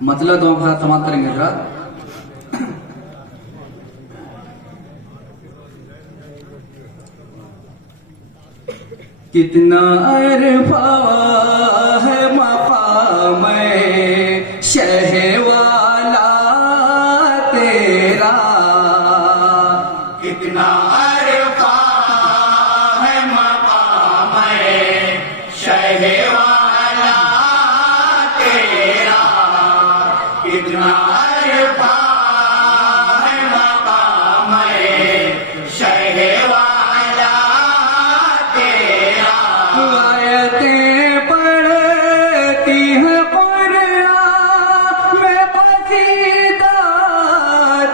मतलब तो आपके साथ समाप्त करेंगे हजरात। कितना अरफा है मकाम शहवाला तेरा, कितना अरफा है मकाम शहवाला तेरा, कितना अरफा है मकाम शहवाला तेरा। आयतें पढ़ती हैं कुरान में कसीदा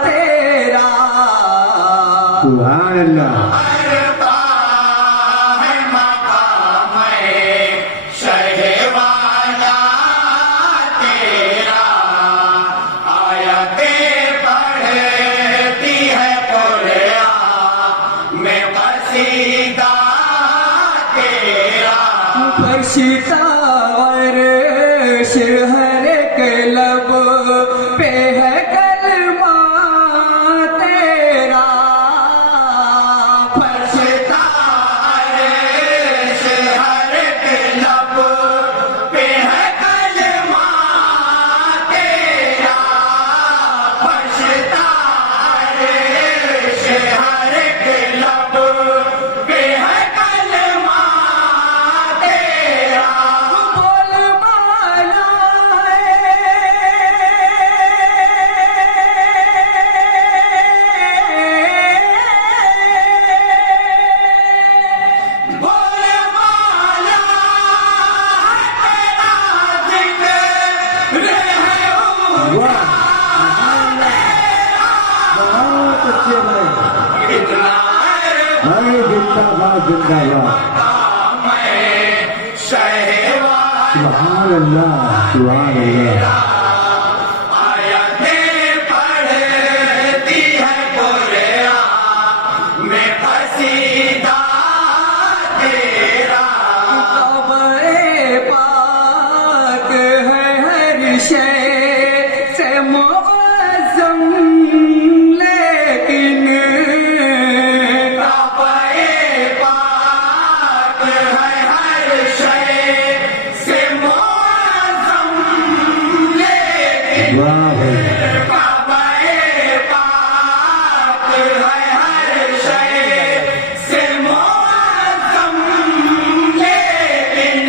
तेरा, सुभान अल्लाह। अरफा है मकाम शहवाला तेरा, आयतें पढ़ती है कुरान में कसीदा तेरा। फरिश्ता अर्श हर एक लब पे है कलमा तेरा, फरिश्ता अर्श हर एक लब पे है कलमा तेरा, फरिश्ता अर्श हर एक लब पे है कलमा तेरा। बोल माला बोल माला तेरा जिक्र है वाह, बहुत अच्छे भाई। कितना भाई जिंदाबाद जिंदाबाद। शहवाला सुभान अल्लाह सुभान अल्लाह। आयतें पढ़ती है कुरान में कसीदा तेरा। तबे पाक है हर शय से मुअज़्ज़म, लेकिन तबे पाक है हर शय से मुअज़्ज़म, लेकिन वाह भाई। तबे पाक है हर शय से मुअज़्ज़म, लेकिन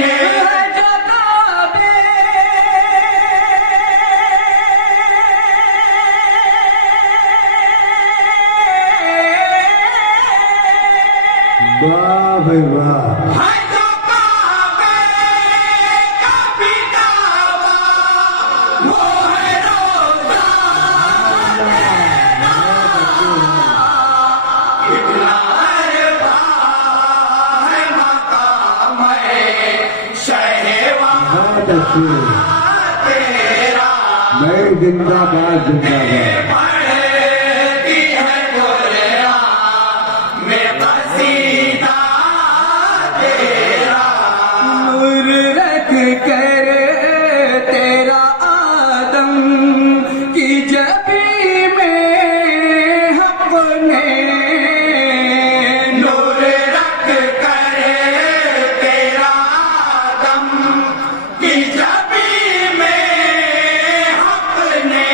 वाह भाई वाह। है जो काबे का पितावा, वो है रोज़ा तेरा। कितना अरफा है मकाम शहवाला बहुत अच्छे। तेरा। मैं जिंदाबाद जिंदाबाद। पढ़ती है कुरान में कसीदा तेरा। नूर रख कर तेरा आदम की जबी में अपने, नूर रख कर तेरा आदम की जबी में अपने,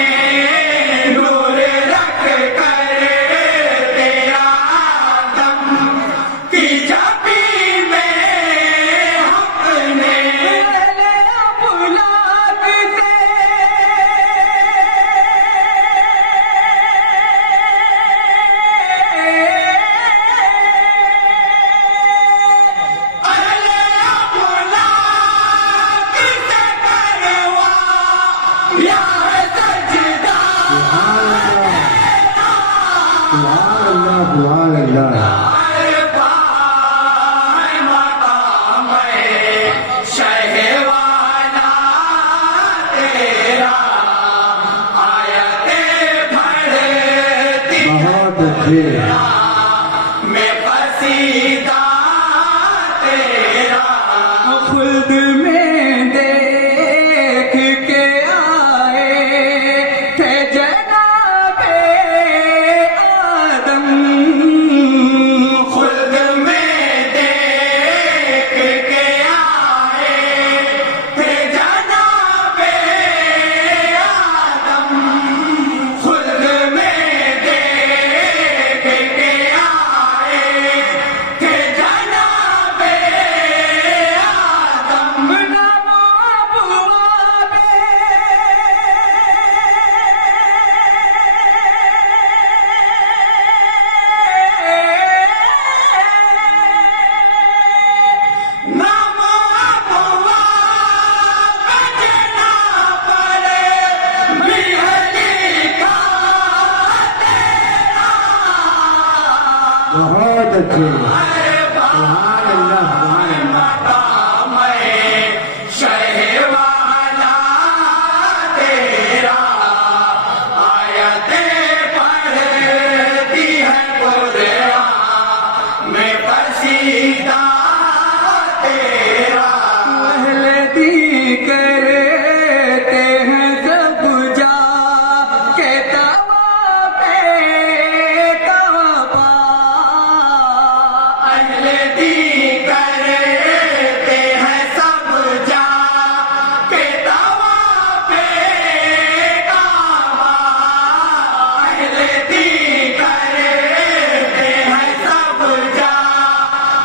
नूर रख कर तेरा आदम की जबी में अपने। अहले अबलाग से करवा या है सजदा सुभान अल्लाह सुभान अल्लाह। अरफा है मकाम शहवाला तेरा। आयतें पढ़ती बहुत अच्छे। में कसीदा तेरा। खुल्द में देख के आए سبحان اللہ سبحان اللہ میں شہوالا تیرا آیتیں پڑھتی ہے قرآن میں قصیدہ تیرا اہل دی کرتے ہیں سب جا کے طواف کعبہ اہل دی کرتے ہیں سب جا کے طواف کعبہ اہل دی کرتے ہیں سب جا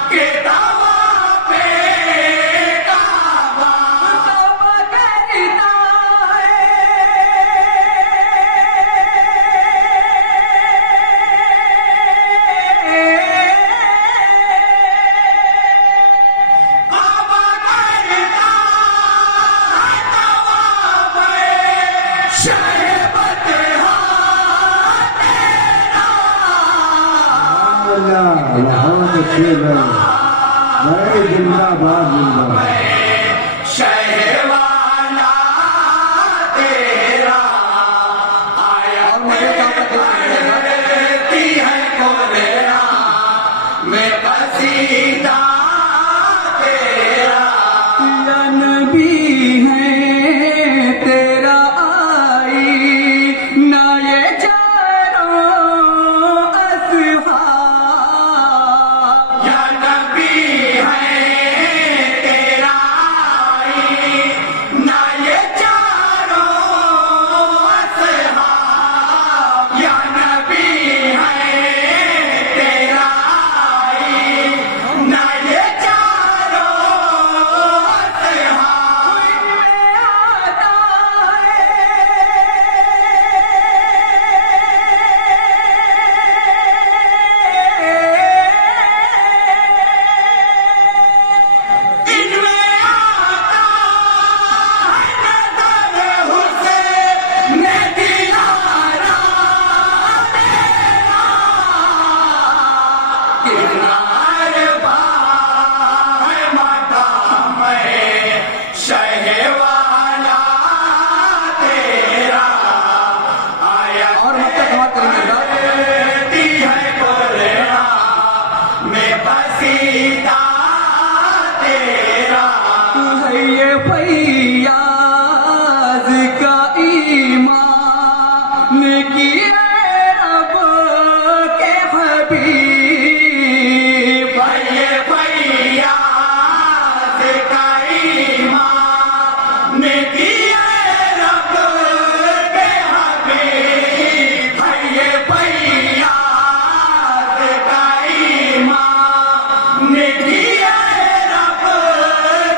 کے طواف کعبہ طواف کرتا کعبہ کرتا ہے طواف شہبت اللہ بہت اچھے بھائی زندہ باد زندہ باد شہوالا تیرا آیا پڑھتی ہے قرآن میں قصیدہ تیرا یا نبی ہے تیرا آئی نہ یہ چاروں اصحاب یا نبی ہے تیرا آئی نہ یہ چاروں اصحاب یا نبی ہے تیرا آئی نہ یہ چاروں اصحاب ان میں آتا ہے نظر حسین دلارا تیرا کنار ہے مقام شہوالا تیرا آیا اور مکہ سماعت کریں گے پڑھتی ہے قرآن میں قصیدہ تیرا تو ہے یہ فیاض کا ایمان کیا رب کے حبیب یہ فیاض کا ایمان نے کیا رب کے حبیب یہ فیاض کا ایمان نے کیا رب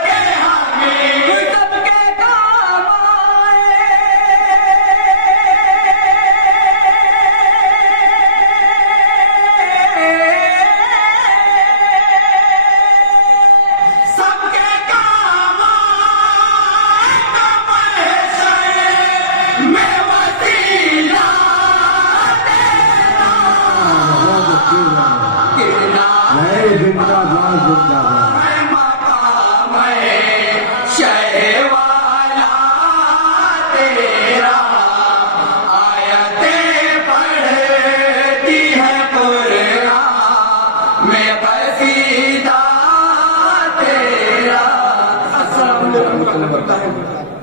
کے حبیب سب کے کام سب کے کام میں وسیلہ بہت اچھے بھائی زندہ باد زندہ باد مقام شہوالا تیرا آیتیں پڑھتی ہے قرآن میں قصیدہ تیرا السلام علیکم ورحمۃ اللہ وبرکاتہ